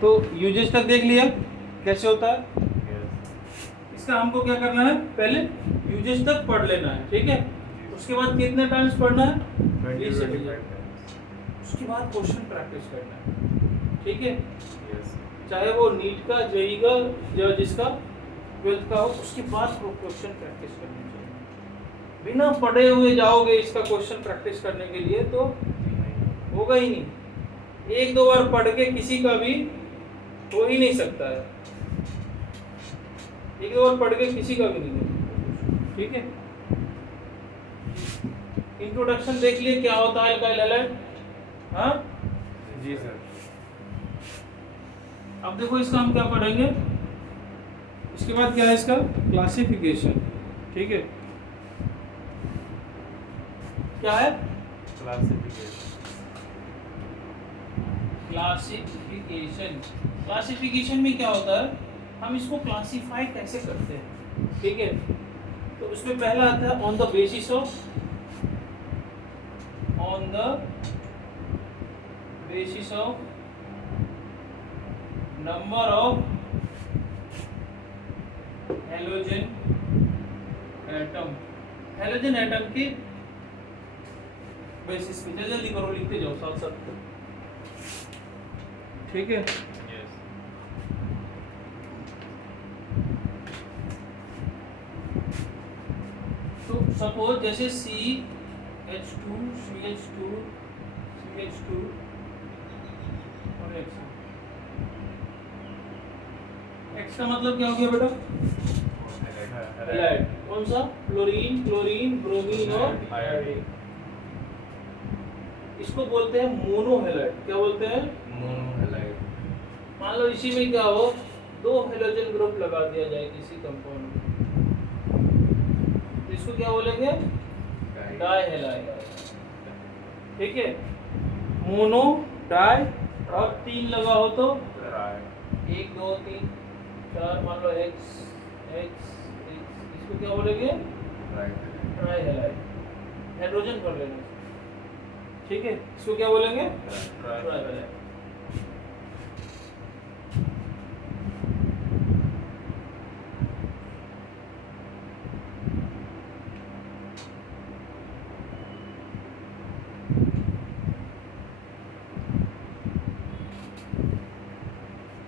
तो यूजेस तक देख लिया कैसे होता है। यस इसका हमको क्या करना है, पहले यूजेस तक पढ़ लेना है, ठीक है। जी उसके बाद कितने टाइम्स पढ़ना है, 20 20 से 25 20। टाइम्स उसके बाद क्वेश्चन प्रैक्टिस करना है, ठीक है। यस चाहे वो नीट का, जेई का, या जिसका 12th का हो, उसके बाद क्वेश्चन प्रैक्टिस करनी चाहिए। बिना पढ़े हुए जाओगे इसका क्वेश्चन प्रैक्टिस करने के लिए तो नहीं होगा ही नहीं। एक दो बार पढ़ के किसी का भी हो ही नहीं सकता है, एक दो बार पढ़ के किसी का भी नहीं हो सकता, ठीक है। इंट्रोडक्शन देख लिए क्या होता है अल्काइल हैलाइड, हाँ। जी सर अब देखो इसका हम क्या पढ़ेंगे, इसके बाद क्या है इसका क्लासिफिकेशन, ठीक है। क्या है क्लासिफिकेशन क्लासिफिकेशन। क्लासिफिकेशन में क्या होता है, हम इसको क्लासिफाई कैसे करते हैं, ठीक है। तो उसमें पहला आता है on the basis of number of halogen atom. Halogen atom की बेसिस पे, जल्दी करो, लिखते जाओ साथ साथ, ठीक है। यस तो सपोज जैसे CH2 CH2 CH2 और X। X का मतलब क्या हो गया बेटा, हैलाइड। कौन सा, फ्लोरीन, क्लोरीन, ब्रोमीन और आयोडीन। इसको बोलते हैं मोनोहैलाइड। क्या बोलते हैं, मोनोहैलाइड मान लो इसी में क्या हो, दो हेलोजन ग्रुप लगा दिया जाए किसी कंपाउंड में, तो इसको क्या बोलेंगे, डाइहैलाइड, ठीक है। मोनो, डाई और तीन लगा हो तो एक दो तीन चार, मान लो एक्स एक्स एक्स, इसको क्या बोलेंगे, ट्राइहैलाइड। हाइड्रोजन कर लेंगे, ठीक है। इसको क्या बोलेंगे, ट्राइहैलाइड।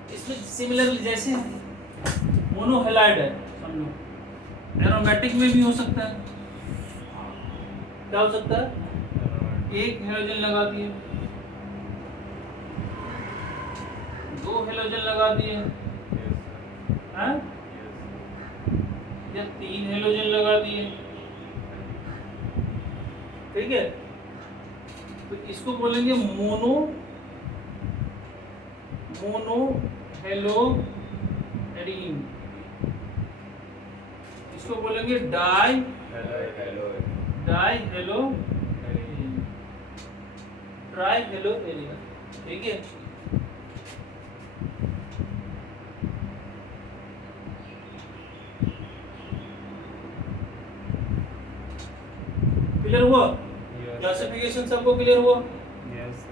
इसमें सिमिलरली जैसे मोनोहैलाइड है, समझो एरोमेटिक में भी हो सकता है। क्या हो सकता है, एक हेलोजन लगा दिए, दो हेलोजन लगा दिए, हैं, या तीन हेलोजन लगा दिए, ठीक है। तो इसको बोलेंगे मोनो हेलोएरीन। इसको बोलेंगे डाई हेलोएरीन, ट्राई हेलोएरीन, ठीक है। क्लियर हुआ, क्लासिफिकेशन सबको क्लियर हुआ, यस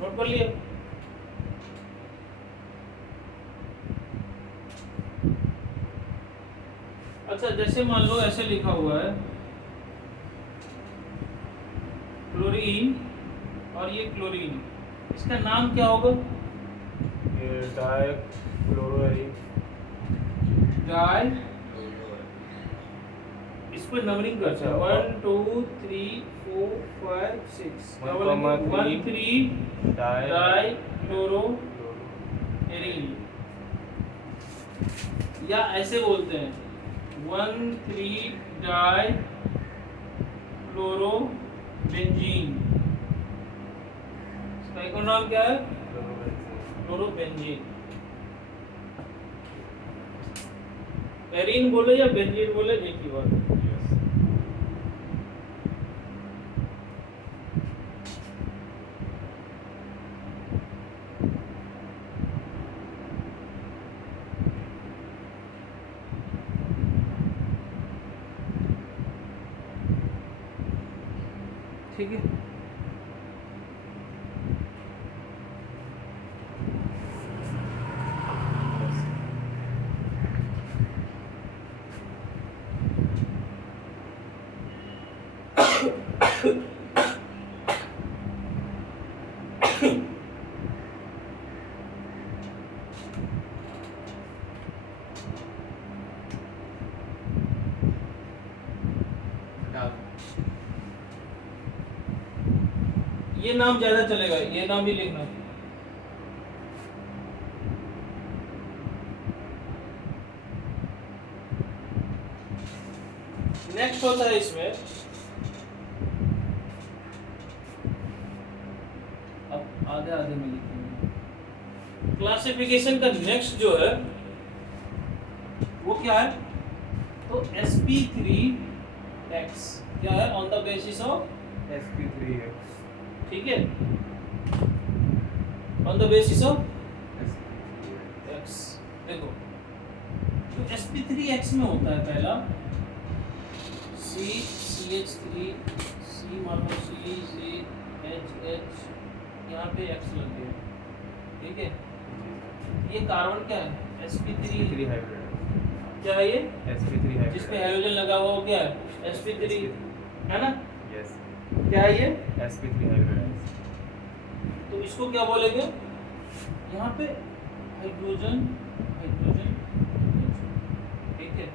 नोट कर लिए। अच्छा जैसे मान लो ऐसे लिखा हुआ है क्लोरीन और ये क्लोरीन, इसका नाम क्या होगा, डाइक्लोरोएरीन डाई, इस पर नंबरिंग कर, 1 2 3 4 5 6, 1 3 डाई क्लोरोएरीन, या ऐसे बोलते हैं 1 3 डाई क्लोरोबेंजीन। इसका एक और नाम क्या है, क्लोरोबेंजीन। एरीन बोले या बेंजीन बोले, एक ही बात है। ठीक है। ये नाम ज्यादा चलेगा, ये नाम भी लिखना। नेक्स्ट होता है इसमें, अब आधे आधे में लिखेंगे। क्लासिफिकेशन का नेक्स्ट जो है वो क्या है, तो sp3x क्या है, on the basis of sp3x, ठीक है, on the basis of x। देखो तो sp3x में होता है पहला CH3, C मान लो CH, यहाँ पे x लग गया, ठीक है। ये कार्बन क्या है, sp3 हाइब्रिड, क्या है ये, sp3 हाइब्रिड, जिसपे हेलोजन लगा हुआ वो क्या है, sp3 है ना, यस, क्या है ये, sp3 हाइब्रिड। तो इसको क्या बोलेंगे, यहाँ पे हाइड्रोजन हाइड्रोजन, ठीक है,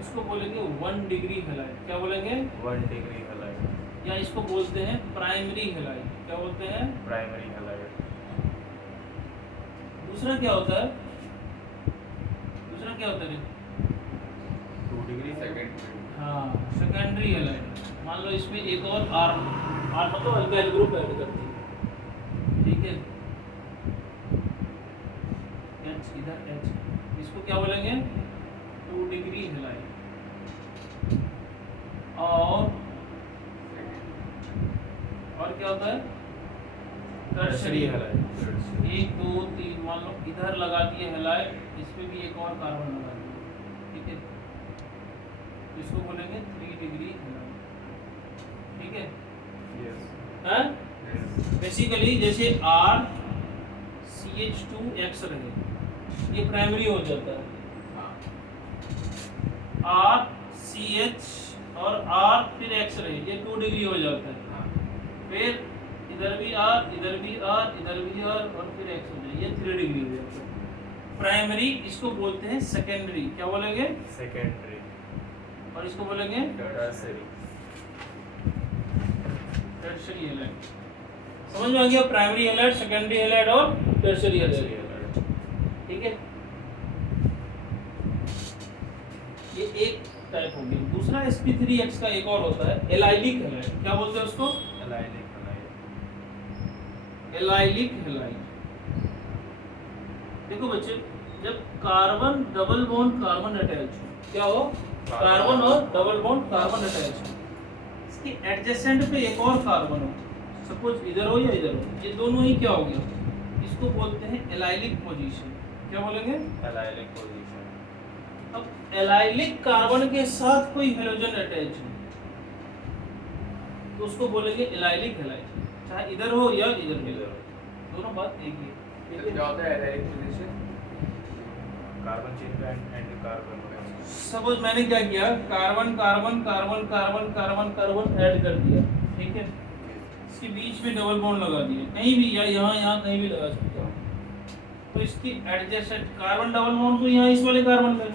इसको बोलेंगे 1 डिग्री हैलाइड, क्या बोलेंगे 1 डिग्री हैलाइड, या इसको बोलते हैं प्राइमरी हैलाइड, क्या बोलते हैं, प्राइमरी हैलाइड। दूसरा क्या होता है, दूसरा क्या होता है, 2 डिग्री सेकेंडरी, हाँ सेकेंडरी हैलाइड। मान लो इसमें एक और आर मतलब अल्काइल ग्रुप ऐड करती है, ठीक है, H इधर H, इसको क्या बोलेंगे 2 डिग्री हैलाइड। और क्या होता है, टर्शरी हैलाइड, 1 2 3, मान लो इधर लगा दिए हैलाइड, इसमें भी एक और कार्बन लगा दिए, ठीक है, तो इसको बोलेंगे 3 डिग्री हैलाइड, ठीक है, यस, हैं बेसिकली जैसे R CH2X रहे, ये प्राइमरी हो जाता है, R CH और R फिर X रहे, ये 2 डिग्री हो जाता है, फिर इधर भी R, इधर भी R, इधर भी R और फिर X हो जाए, ये 3 डिग्री हो जाता है। प्राइमरी इसको बोलते हैं सेकेंडरी, क्या बोलेंगे सेकेंडरी, और इसको बोलेंगे टर्शरी, टर्शरी हैलाइड। समझ में आ गया, प्राइमरी हैलाइड, सेकेंडरी हैलाइड और टर्शरी हैलाइड, ठीक है। ये एक टाइप हो गया। दूसरा sp3x का एक और होता है एलाइलिक हैलाइड, क्या बोलते हैं उसको, एलाइलिक हैलाइड, एलाइलिक हैलाइड। देखो बच्चे, जब carbon double bond carbon attach हो, क्या हो, कार्बन और डबल बॉन्ड कार्बन अटैच हो, इसके एडजेसेंट पे एक और कार्बन हो, सपोज इधर हो या इधर हो, ये दोनों ही क्या हो गया, इसको बोलते हैं एलाइलिक पोजीशन, क्या बोलेंगे, एलाइलिक पोजीशन। अब एलाइलिक कार्बन के साथ कोई हेलोजन अटैच है तो उसको बोलेंगे एलाइलिक हैलाइड, चाहे इधर हो या इधर हो, दोनों बात एक ही है। क्या होता है एलाइलिक पोजीशन, कार्बन चेन का एंड कार्बन, सपोज मैंने क्या किया, carbon carbon carbon carbon carbon carbon add कर दिया, ठीक है, इसके बीच में डबल बॉन्ड लगा दिया, कहीं भी या यहाँ कहीं भी लगा सकते हो, तो इसकी एडजेसेंट कार्बन डबल बॉन्ड तो यहाँ इस वाले कार्बन में,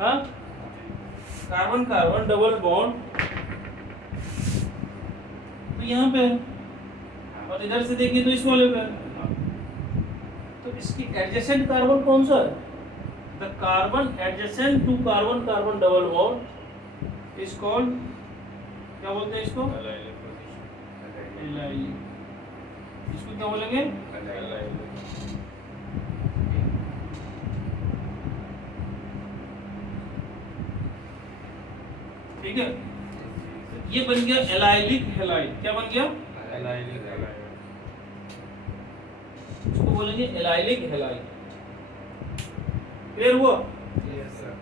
हाँ कार्बन कार्बन डबल बॉन्ड तो यहाँ पे है, और इधर से देखिए तो इस वाले पे है, तो इसकी एडजेसेंट कार्बन कौन सा है, the carbon adjacent to carbon carbon double bond is called, क्या बोलते हैं इसको, एलाइलिक पोजीशन, एलाइलिक। इसको क्या बोलेंगे, एलाइलिक, ठीक है। ये बन गया एलाइलिक हैलाइड, क्या बन गया, एलाइलिक हैलाइड, इसको बोलेंगे एलाइलिक हैलाइड। क्लियर हुआ, यस सर।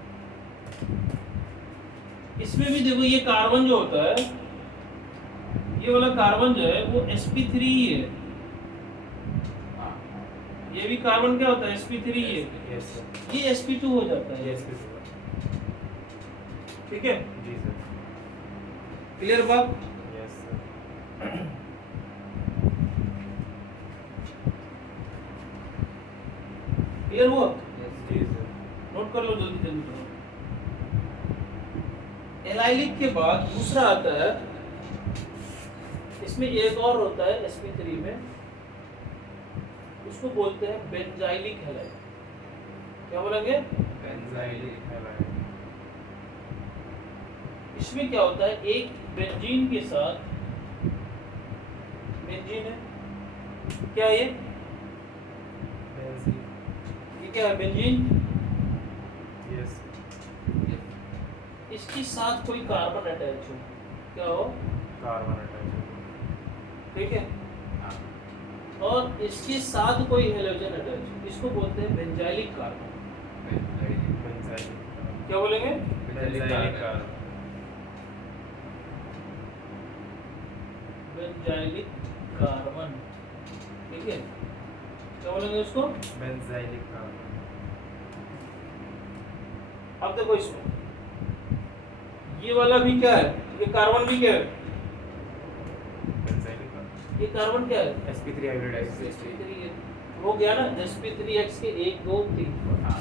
इसमें भी देखो ये कार्बन जो होता है, ये वाला कार्बन जो है वो sp3 ही है, ये भी कार्बन क्या होता है sp3 ही है, यस सर, ये sp2 हो जाता है, यस सर, ठीक है, जी सर, क्लियर बात। Yes sir. क्लियर हुआ? जी सर। नोट कर लो जल्दी जल्दी करो। एलाइलिक के बाद दूसरा आता है, इसमें एक और होता है sp3 में, उसको बोलते हैं बेंजाइलिक हैलाइड। क्या बोलेंगे? Benzylic halide. इसमें क्या होता है, एक बेंजीन के साथ, बेंजीन है क्या ये बेंजीन। क्या है बेंजीन? यस। इसके साथ कोई कार्बन अटैच हो, क्या हो? Carbon attach. ठीक है, और इसके साथ कोई हेलोजन अटैच हो, इसको बोलते हैं बेंजाइलिक कार्बन। बेंजाइलिक। क्या बोलेंगे? Benzylic carbon. Benzylic carbon. ठीक है, क्या बोलेंगे उसको? Benzylic carbon. अब देखो इसमें ये वाला भी क्या है, ये कार्बन भी क्या है, बेंजाइलिक कार्बन। ये कार्बन क्या है? sp3 hybridise. sp3 हो गया ना, sp3x के 1 2 3। हाँ।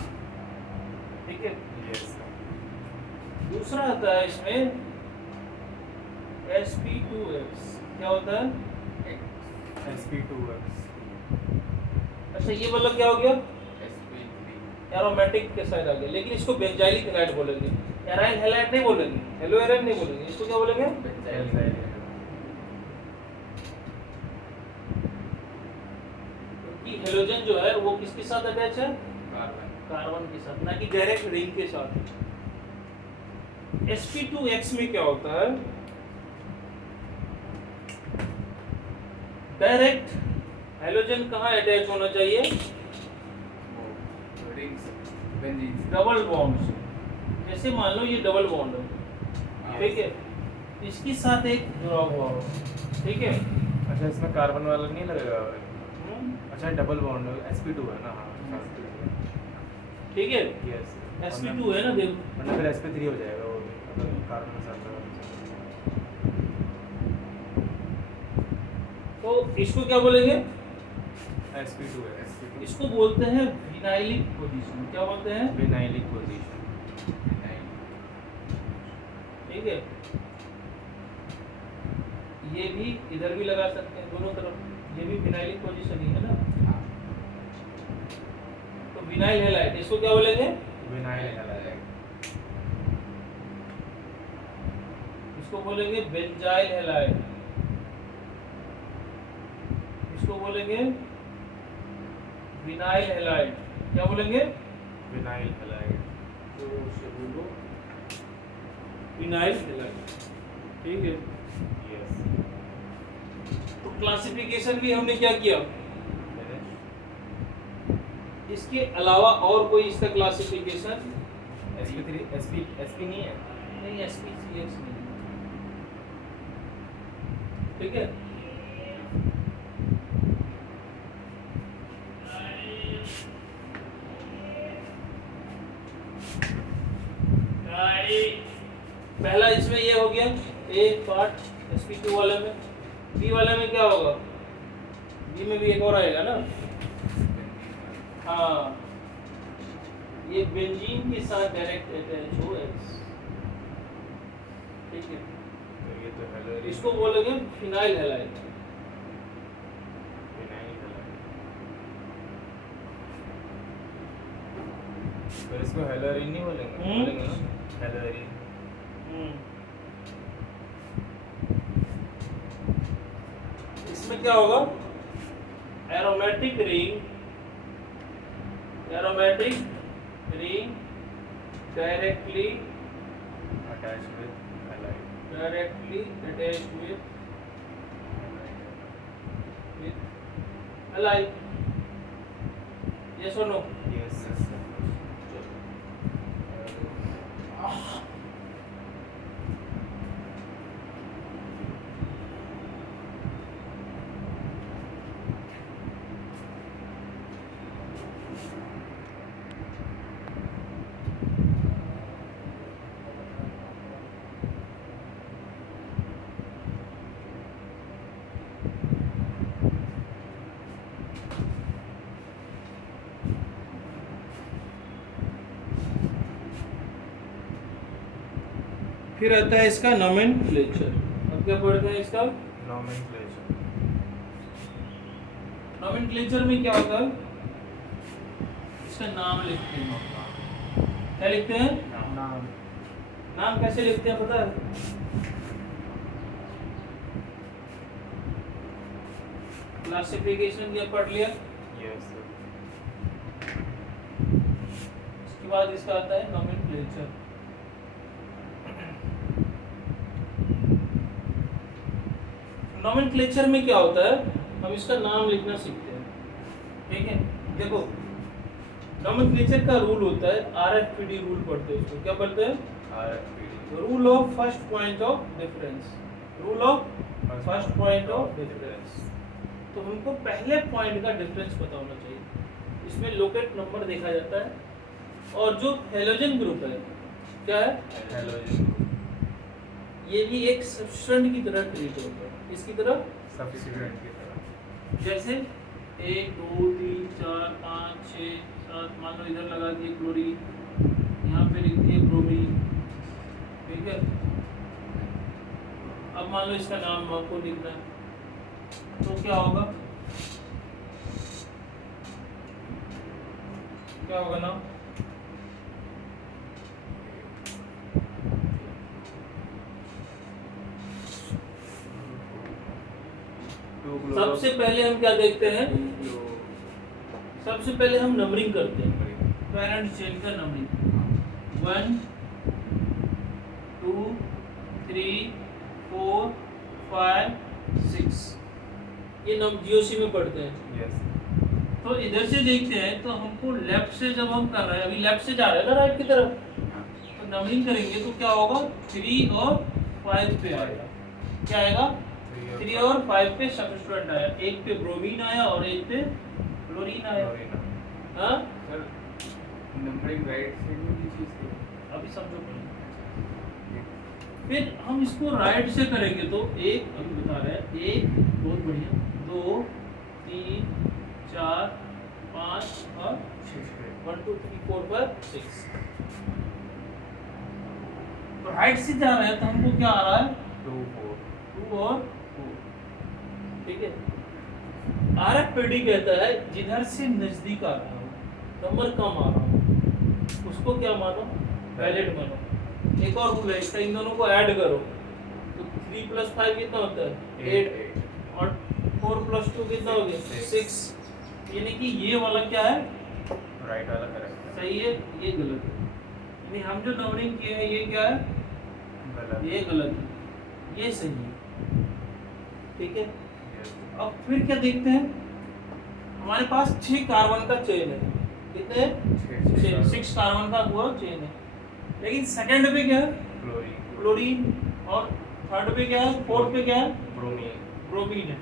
ठीक है, यस। दूसरा आता है इसमें sp2x। क्या होता है? sp2x। अच्छा ये वाला क्या हो गया? एरोमेटिक के साइड आ गया, लेकिन इसको बेंजाइलिक हैलाइड बोलेंगे, एराइल हैलाइड नहीं बोलेंगे, हेलो एराइल नहीं बोलेंगे, इसको क्या बोलेंगे? बेंजाइलिक। क्योंकि हेलोजन जो है वो किसके साथ अटैच है? कार्बन। कार्बन के साथ, ना कि डायरेक्ट रिंग के साथ। sp2x में क्या होता है, डायरेक्ट हेलोजन कहाँ अटैच होना चाहिए? डबल बॉन्ड से। जैसे मान लो ये डबल बॉन्ड है, ठीक है, इसके साथ एक जुड़ा हुआ हो, ठीक है। अच्छा इसमें कार्बन वाला नहीं लगेगा? अच्छा डबल बॉन्ड sp2 है ना? हाँ। ठीक है, यस। sp2 है ना, देखो वरना फिर sp3 हो जाएगा वो भी, अगर कार्बन के साथ लगा। तो इसको क्या बोलेंगे? sp2 है। इसको बोलते हैं विनाइलिक पोजीशन। क्या बोलते हैं? Vinylic position. ठीक है, ये भी इधर भी लगा सकते हैं, दोनों तरफ, ये भी विनाइलिक पोजीशन ही है ना। तो विनाइल हैलाइड, इसको क्या बोलेंगे? Vinyl halide. इसको बोलेंगे बेंजाइल हैलाइड, इसको बोलेंगे विनाइल हैलाइड। क्या बोलेंगे? Vinyl halide. जोर से बोलो, विनाइल हैलाइड। ठीक है, यस। तो क्लासिफिकेशन भी हमने क्या किया, इसके अलावा और कोई इसका क्लासिफिकेशन? sp3 sp नहीं है। नहीं, sp3x नहीं, ठीक है। पहला इसमें ये हो गया ए पार्ट sp2 वाले में। बी वाले में क्या होगा? बी में भी एक और आएगा ना। हाँ, ये बेंजीन के साथ डायरेक्ट अटैच हो x। ठीक है, तो ये तो हैलाइड। इसको बोलेंगे फिनाइल हैलाइड। Vinyl halide. पर इसको हैलारिन नहीं बोलेंगे? बोलेंगे ना हैलारिन। इसमें क्या होगा? Aromatic ring, aromatic ring directly attached with halide. directly attached with halide. Yes or no? Yes. फिर आता है इसका नोमेनक्लेचर। अब क्या पढ़ते हैं इसका? नॉमेनक्लेचर। नोमेनक्लेचर में क्या होता है? इसका नाम लिखते हैं। क्या लिखते हैं? नाम। नाम कैसे लिखते हैं पता है? क्लासिफिकेशन क्या पढ़ लिया? Yes sir. उसके बाद इसका आता है नोमेनक्लेचर। नोमेनक्लेचर में क्या होता है? हम इसका नाम लिखना सीखते हैं, ठीक है? देखो, नोमेनक्लेचर का रूल होता है आरएफपीडी रूल पढ़ते हैं उसको। क्या पढ़ते हैं? RFPD. Rule of first point of difference. Rule of first point of difference. तो हमको पहले पॉइंट का डिफरेंस पता होना चाहिए। इसमें लोकेट नंबर देखा जाता है। और जो हेलोजन ग्रुप है, क्या है? Halogen group. ये भी एक सब्स्टिट्यूएंट की तरह ट्रीट होता है। इसकी तरह सब्स्टिट्यूएंट की तरह। जैसे 1 2 3 4 5 6 7, मान लो इधर लगा दिए क्लोरीन, यहाँ पे लिख दिए ब्रोमीन, ठीक है? अब मान लो इसका नाम आपको लिखना है, तो क्या होगा? क्या होगा नाम? सबसे पहले हम क्या देखते हैं? सबसे पहले हम नंबरिंग करते हैं, पैरेंट चेन का नंबरिंग। 1 2 3 4 5 6, ये जीओसी में पढ़ते हैं। यस। तो इधर से देखते हैं तो हमको लेफ्ट से, जब हम कर रहे हैं, अभी लेफ्ट से जा रहे हैं ना राइट की तरफ, तो नंबरिंग करेंगे तो क्या होगा? 3 और 5 पे आएगा। क्या आएगा? 3 और 5 पे सब्स्टिट्यूएंट आया, एक पे ब्रोमीन आया और एक पे क्लोरीन आया। हाँ, सर नंबरिंग राइट साइड में भी चीज थी। अभी समझो पहले। फिर हम इसको राइट से करेंगे तो एक, अभी बता रहे हैं, 1 बहुत बढ़िया, 2 3 4 5 और 1 2 3 4 5 6। तो राइट से जा रहे हैं तो हमको क्या आ रहा है? 2 और 4, ठीक है? आरएफपीडी कहता है जिधर से नजदीक आ रहा हो, नंबर कम आ रहा हो, उसको क्या मानो? वैलिड मानो। एक और रूल है इसका, इन दोनों को ऐड करो तो 3 + 5 कितना होता है? 8, और 4 + 2 कितना हो गया? 6। यानी कि ये वाला क्या है? राइट वाला करेक्ट है। सही है, ये गलत है। यानी हम जो नंबरिंग किए हैं ये क्या है? गलत। ये गलत है, ये सही है, ठीक है? यस। अब फिर क्या देखते हैं? हमारे पास 6 कार्बन का चेन है। कितने हैं? 6 कार्बन का हुआ चेन है। लेकिन सेकंड पे क्या है? क्लोरीन। क्लोरीन। और थर्ड पे क्या है? फोर्थ पे क्या है? ब्रोमीन। ब्रोमीन है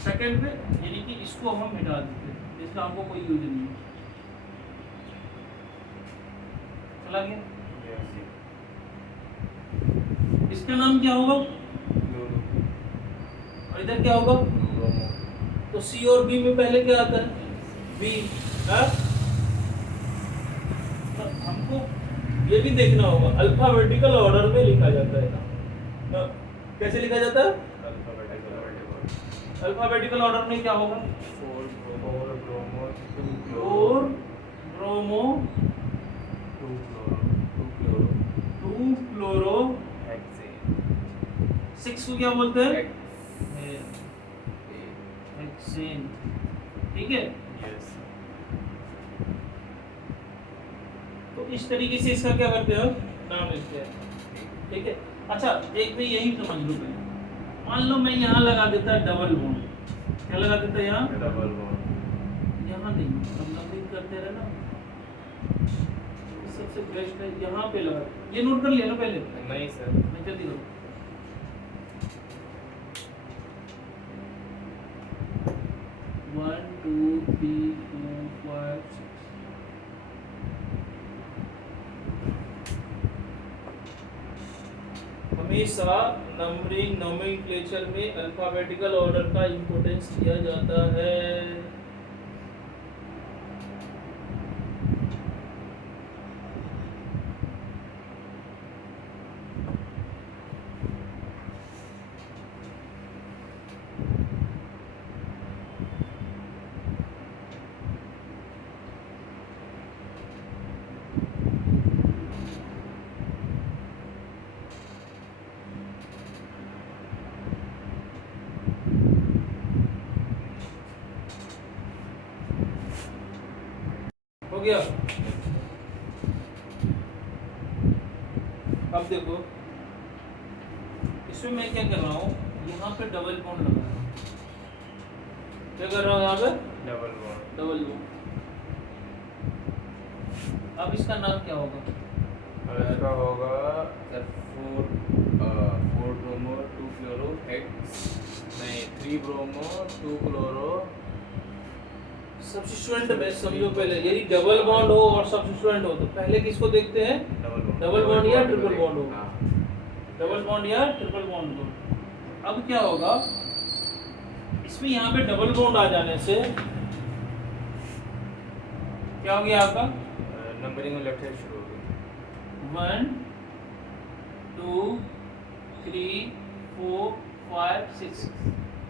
सेकंड पे, यानी कि इसको हम मिटा देते हैं, इसका हमको कोई यूज नहीं है। चला गया? यस। इसका नाम क्या होगा? क्लोरो। और इधर क्या होगा? ब्रोमो। तो सी और बी में पहले क्या आता है? बी। हाँ? तो हमको ये भी देखना होगा, अल्फाबेटिकल ऑर्डर में लिखा जाता है ना? कैसे लिखा जाता है? अल्फाबेटिकल ऑर्डर में क्या होगा? 4 ब्रोमो 2 4 ब्रोमो 2 क्लोरो हेक्सेन। 6 को क्या बोलते हैं? एक्स हेक्सेन, ठीक है? यस। तो इस तरीके से इसका क्या करते हो? नाम लिखते हैं, ठीक है? अच्छा, एक में यही समझ लो पहले। मान लो मैं यहाँ लगा देता डबल बॉन्ड। क्या लगा देता यहाँ? Double bond. यहाँ नहीं, हम नंबरिंग करते रहे ना, सबसे बेस्ट है यहाँ पे लगा। ये नोट कर लिया ना पहले? नहीं सर। मैं जल्दी करूँ। 1 2 3 4 5 6। हमेशा नंबरिंग नोमेनक्लेचर में अल्फाबेटिकल ऑर्डर का इंपॉर्टेंस दिया जाता है। गया। अब देखो इसमें मैं क्या कर रहा हूँ, यहाँ पे डबल बॉन्ड लगा रहा हूँ। क्या कर रहा हूँ यहाँ पे? Double bond. Double bond. अब इसका नाम क्या होगा? इसका होगा सर 4 ब्रोमो 2 फ्लोरो हेक्स नहीं 3 ब्रोमो 2 क्लोरो। सब्स्टिट्यूएंट में समझो पहले, यदि डबल बॉन्ड हो और सब्स्टिट्यूएंट हो तो पहले किसको देखते हैं? डबल बॉन्ड या ट्रिपल बॉन्ड हो। हाँ डबल बॉन्ड या ट्रिपल बॉन्ड हो। अब क्या होगा इसमें, यहाँ पे डबल बॉन्ड आ जाने से क्या हो गया आपका? नंबरिंग में लेफ्ट हैंड शुरू हो गई। 1 2 3 4 5 6।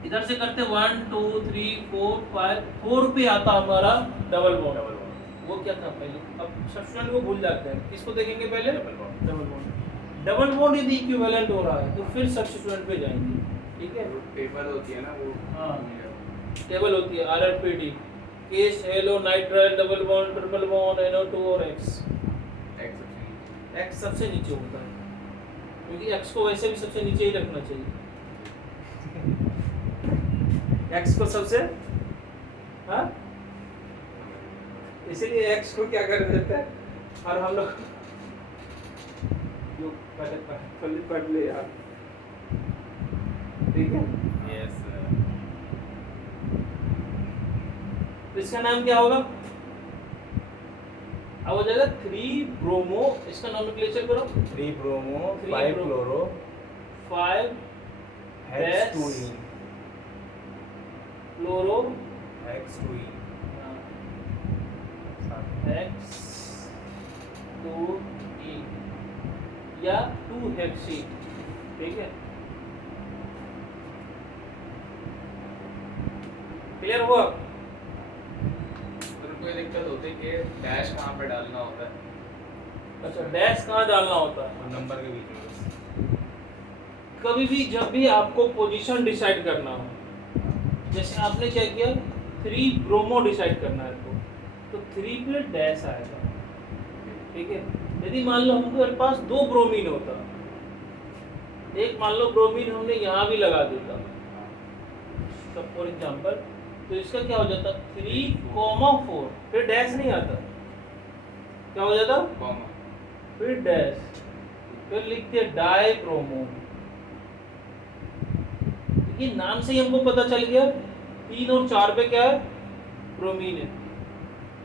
इधर से करते 1 2 3 4 5 4 पे आता हमारा डबल बॉन्ड। Double bond. वो क्या था पहले? अब सब्स्टिट्यूएंट को भूल जाते हैं, किसको देखेंगे पहले? Double bond. Double bond. Double bond यदि इक्विवेलेंट हो रहा है तो फिर सब्स्टिट्यूएंट पे जाएंगे, ठीक है? पेपर होती है ना वो। हाँ। टेबल होती है RRPD, case hello nitrile double bond triple bond NO2 और X। X सबसे नीचे होता है क्योंकि X को वैसे भी सबसे नीचे ही रखना चाहिए। X को सबसे, हाँ, इसीलिए X को क्या कर देते हैं, और हम लोग जो पहले पढ़ ले यार, ठीक है? यस तो इसका नाम क्या होगा? अब हो जाएगा 3 ब्रोमो, इसका नोमेनक्लेचर करो। 3 bromo 3 5 bromo, chloro 5 hex 2 Hex, इन क्लोरो हेक्स 2 इन X 2 E या 2 हेक्सी, ठीक है? क्लियर हुआ? तो कोई दिक्कत होती है कि डैश कहाँ पे डालना होता है? अच्छा, डैश कहाँ डालना होता है? और नंबर के बीच में बस। कभी भी जब भी आपको पोजीशन डिसाइड करना हो, जैसे आपने क्या किया 3 ब्रोमो डिसाइड करना है तो 3 पे डैश आएगा, ठीक है? यदि मान लो हमारे पास 2 ब्रोमीन होता, एक मान लो ब्रोमीन हमने यहाँ भी लगा देता सब फॉर एग्जांपल, तो इसका क्या हो जाता 3,4, फिर डैश नहीं आता, क्या हो जाता? कॉमा। फिर डैश, फिर लिखते डाई ब्रोमो। ये नाम से ही हमको पता चल गया 3 और 4 पे क्या है? ब्रोमीन है,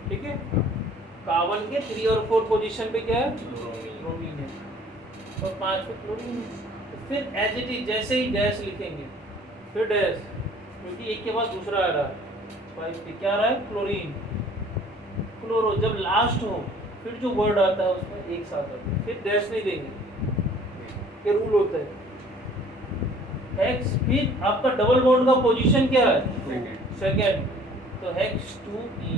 ठीक है? कार्बन के 3 और 4 पोजीशन पे क्या है? ब्रोमीन है, और 5 पे क्लोरीन है। तो फिर एज इट इज जैसे ही डैश लिखेंगे, फिर डैश, क्योंकि एक के बाद दूसरा आ रहा है, 5 पे क्या आ रहा है? Chlorine, chloro. जब लास्ट हो फिर जो वर्ड आता है उसमें एक साथ आता है, फिर डैश नहीं देंगे, ये रूल होता है। हेक्स, फिर आपका डबल बॉन्ड का पोजीशन क्या है? सेकंड, तो हेक्स 2 E।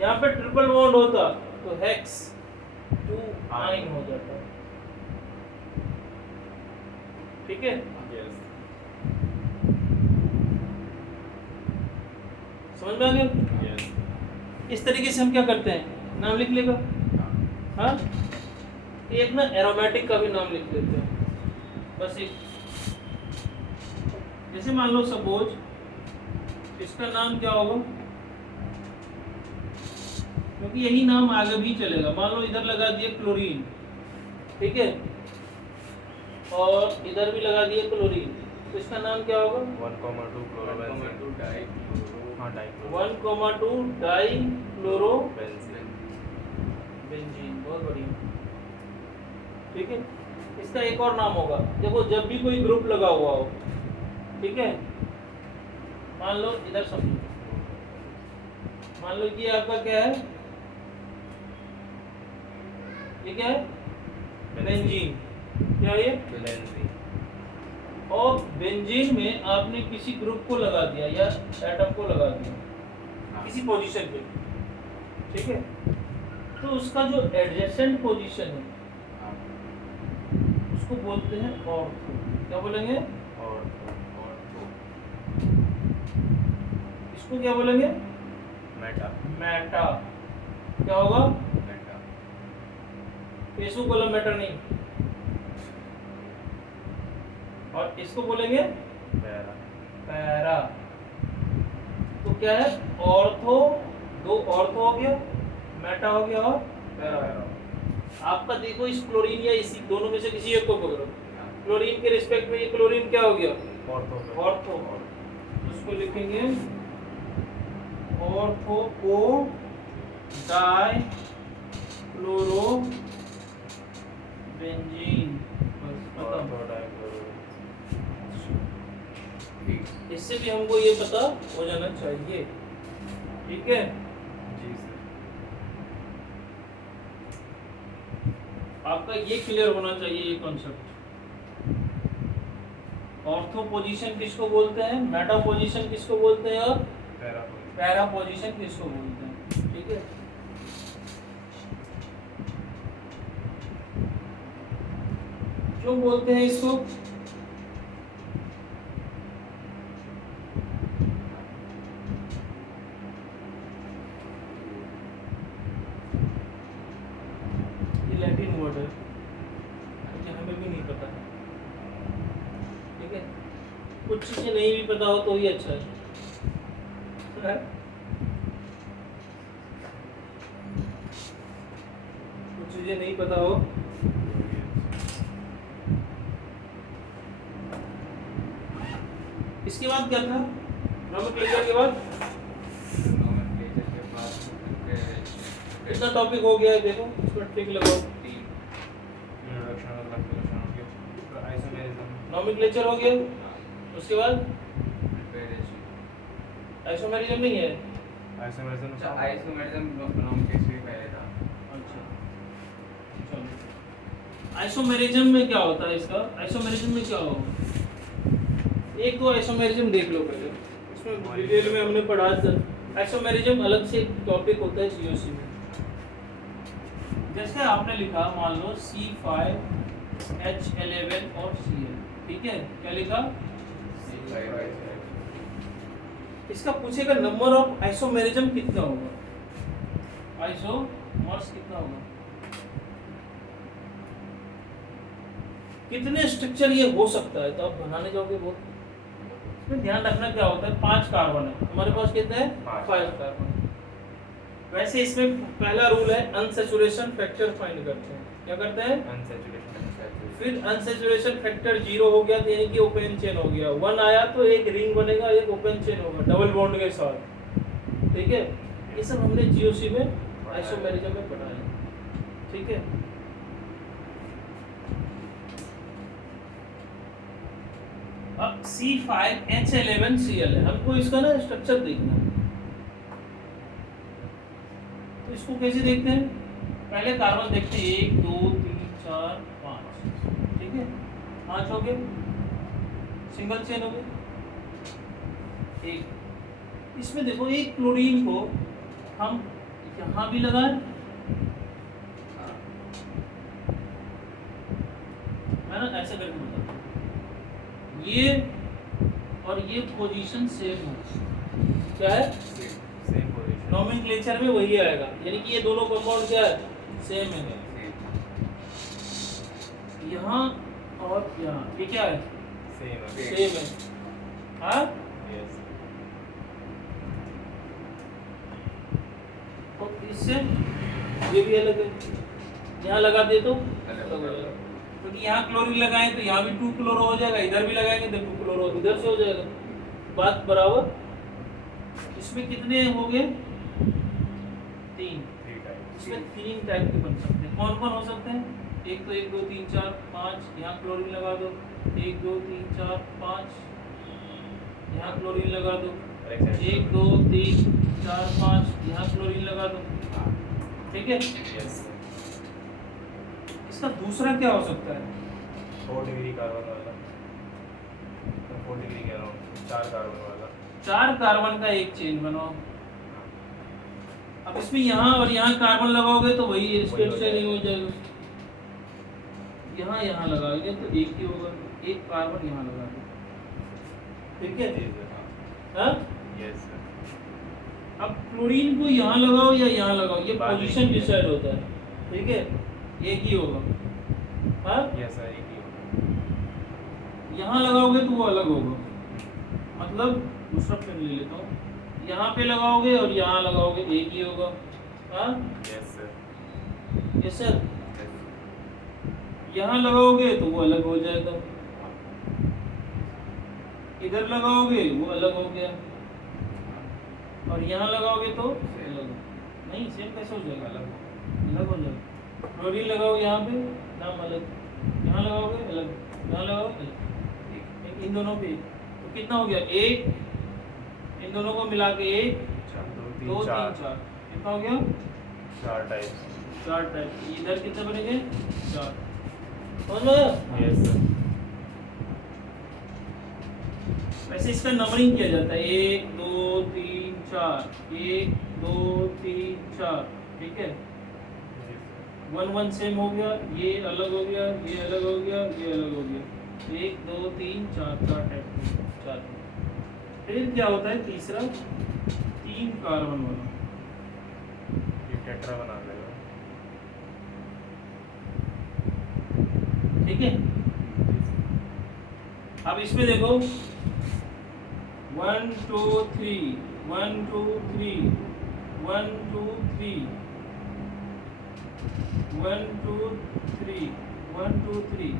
यहाँ पे ट्रिपल बॉन्ड होता तो हेक्स 2 आइन हो जाता, ठीक है? यस समझ में आ गया? यस इस तरीके से हम क्या करते हैं, नाम लिख लेगा, हाँ? एक ना एरोमेटिक का भी नाम लिख लेते हैं, बस एक। जैसे मान लो सपोज इसका नाम क्या होगा, क्योंकि यही नाम आगे भी चलेगा। मान लो इधर लगा दिए क्लोरीन, ठीक है, और इधर भी लगा दिए क्लोरीन, तो इसका नाम क्या होगा? 1,2 क्लोरोबेंजीन। 1,2 डाई हाँ dichloro 1,2 die chloro benzene. Benzene. बहुत बढ़िया, ठीक है? इसका एक और नाम होगा, देखो जब भी कोई ग्रुप लगा हुआ हो, ठीक है, मान लो इधर समझो, मान लो कि आपका क्या है, ये क्या है? बेंजीन। क्या है ये? बेंजीन। और बेंजीन में आपने किसी ग्रुप को लगा दिया या एटम को लगा दिया किसी पोजीशन पे, ठीक है? तो उसका जो एडजेसेंट पोजीशन है उसको बोलते हैं ऑर्थो। क्या बोलेंगे? और इसको क्या बोलेंगे? मेटा मेटा क्या होगा? मेटा इसको बोला मेटा नहीं, और इसको बोलेंगे पैरा पैरा। तो क्या है? ऑर्थो, दो ऑर्थो हो गया, मेटा हो गया और पैरा। आपका देखो इस क्लोरीन या इसी दोनों में से किसी एक को पकड़ो। क्लोरीन के रिस्पेक्ट में ये क्लोरीन क्या हो गया? ऑर्थो। उसको लिखेंगे ऑर्थो को डाई क्लोरो बेंजीन। बस खत्म। इससे भी हमको ये पता हो जाना चाहिए, ठीक है? जी सर। आपका ये क्लियर होना चाहिए ये कॉन्सेप्ट। ऑर्थो पोजीशन किसको बोलते हैं, मेटा पोजीशन किसको बोलते हैं, और पैरा पोजीशन किसको बोलते हैं, ठीक है? क्यों बोलते हैं इसको? ये लैटिन वर्ड है, क्योंकि हमें भी नहीं पता, ठीक है? कुछ चीजें नहीं भी पता हो तो ही अच्छा है। कुछ चीजें नहीं पता हो। इसके बाद क्या था? नोमेनक्लेचर के बाद नोमेनक्लेचर के बाद कितना टॉपिक हो गया है देखो, इसमें टिक लगाओ। 3 इंट्रोडक्शन और क्लासिफिकेशन हो गया, आइसोमेरिज्म नोमेनक्लेचर हो गया, उसके बाद प्रिपरेशन। आइसोमेरिज्म नहीं है। आइसोमेरिज्म अच्छा आइसोमेरिज्म नोमेनक्लेचर से पहले था। अच्छा चलो, आइसोमेरिज्म में क्या होता है इसका? आइसोमेरिज्म में क्या होगा? एक तो आइसोमेरिज्म देख लो पहले, इसमें डिटेल में हमने पढ़ा था। आइसोमेरिज्म अलग से एक टॉपिक होता है जीओसी में। जैसे आपने लिखा मान लो C5H11 और Cl, ठीक है? क्या लिखा? इसका पूछेगा नंबर ऑफ आइसोमेरिज्म कितना होगा, आइसोमर्स कितना होगा, कितने स्ट्रक्चर ये हो सकता है, तो आप बनाने जाओगे बहुत। इसमें ध्यान रखना क्या होता है, 5 कार्बन है हमारे पास, कितने हैं? 5 कार्बन। वैसे इसमें पहला रूल है अनसैचुरेशन फैक्टर फाइंड करते हैं। क्या करते हैं? अनसैचुरेशन। फिर अनसैचुरेशन फैक्टर 0 हो गया तो यानी कि ओपन चेन हो गया, 1 आया तो एक रिंग बनेगा, एक ओपन चेन होगा डबल बॉन्ड के साथ, ठीक है? ये सब हमने जीओसी में आइसोमेरिज्म में पढ़ा है, ठीक है? अब C5H11Cl है, हमको इसका ना स्ट्रक्चर देखना है। तो इसको कैसे देखते हैं? पहले कार्बन देखते हैं, 1 2 3 4 5, ठीक है? 5 हो गए, सिंगल चेन हो गए। एक इसमें देखो, एक क्लोरीन को हम यहाँ भी लगाएं, मैं ना ऐसे करके बताता हूँ, ये और ये पोजीशन सेम है। क्या है? Same position. नोमेनक्लेचर में वही आएगा, यानी कि ये दोनों कंपाउंड क्या है? सेम है। यहाँ और यहाँ ये क्या है? सेम है। सेम है। हाँ, यस। तो इससे ये भी अलग है। यहाँ लगा दे तो अलग हो जाएगा, क्योंकि यहाँ क्लोरीन लगाएं तो यहाँ भी 2 क्लोरो हो जाएगा, इधर भी लगाएंगे तो 2 क्लोरो इधर से हो जाएगा, बात बराबर। इसमें कितने हो गए? 3। इसमें 3 टाइप के बन सकते हैं। कौन कौन हो सकते हैं? एक तो 1 2 3 4 5, यहाँ क्लोरीन लगा दो, 1 2 3 4 5, यहाँ क्लोरीन लगा दो, 1 2 3 4 5, यहाँ क्लोरीन लगा दो, ठीक है? यस। इसका दूसरा क्या हो सकता है? 4 डिग्री कार्बन वाला, 4 डिग्री कह रहा हूँ, 4 कार्बन वाला। 4 कार्बन का एक चेन बनाओ। अब इसमें यहाँ और यहाँ कार्बन लगाओगे तो वही स्पेस से नहीं हो जाएगा। यहाँ यहाँ लगाओगे तो एक ही होगा, एक कार्बन यहाँ लगा दो, ठीक है? जी सर। हाँ, यस सर। अब क्लोरीन को यहाँ लगाओ या यहाँ लगाओ, ये बाद पोजीशन एक ही है। डिसाइड होता है, ठीक है, एक ही होगा। हाँ, यस सर, एक ही होगा। यहाँ लगाओगे तो वो अलग होगा, मतलब दूसरा पेन ले लेता हूँ, यहाँ पे लगाओगे और यहाँ लगाओगे एक ही होगा। हाँ, यस सर। यस सर, यहाँ लगाओगे तो वो अलग हो जाएगा, इधर लगाओगे वो अलग हो गया, और यहाँ लगाओगे तो अलग। नहीं, सेम कैसे हो जाएगा, अलग हो जाएगा। क्लोरीन लगाओ यहाँ पे, नाम अलग, यहाँ लगाओगे अलग, यहाँ लगाओगे अलग, इन दोनों पे तो कितना हो गया, एक, इन दोनों को मिला के एक, 2 दो 3 तीन 4 चार, कितना हो गया, 4 टाइप्स। चार टाइप। इधर कितने बनेंगे, चार, समझ में आया? Yes sir. वैसे इसका नंबरिंग किया जाता है, 1 2 3 4, 1 2 3 4, ठीक है, 1 1 सेम हो गया, ये अलग हो गया, ये अलग हो गया, ये अलग हो गया, 1 2 3 4, चार टाइप, चार। फिर क्या होता है तीसरा, 3 कार्बन वाला, ये टेट्रा बना देगा। ठीक है। अब इसमें देखो 1 2 3 1 2 3 1 2 3 1 2 3 1 2 3,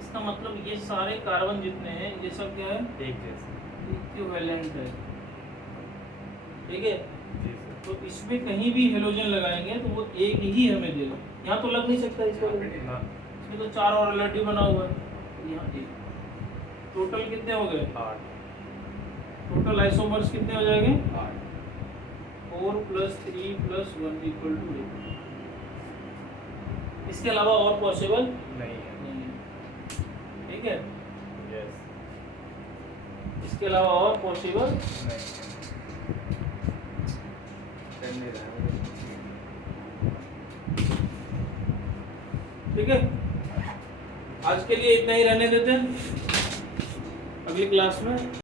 इसका मतलब ये सारे कार्बन जितने हैं ये सब क्या है, एक जैसे। इक्विवेलेंट है, ठीक है। जी सर। तो इसमें कहीं भी हेलोजन लगाएंगे तो वो एक ही हमें देगा, यहाँ तो लग नहीं सकता इसको, ना, इसमें तो 4 और एलर्जी बना हुआ है, यहाँ एक। टोटल कितने हो गए, 8। टोटल आइसोमर्स कितने हो जाएंगे, 8 4 + 3 + 1 = 8। इसके अलावा और पॉसिबल नहीं है। नहीं है, ठीक है, यस। इसके अलावा और पॉसिबल नहीं है। कर नहीं रहा है। ठीक है। आज के लिए इतना ही रहने देते हैं, अगली क्लास में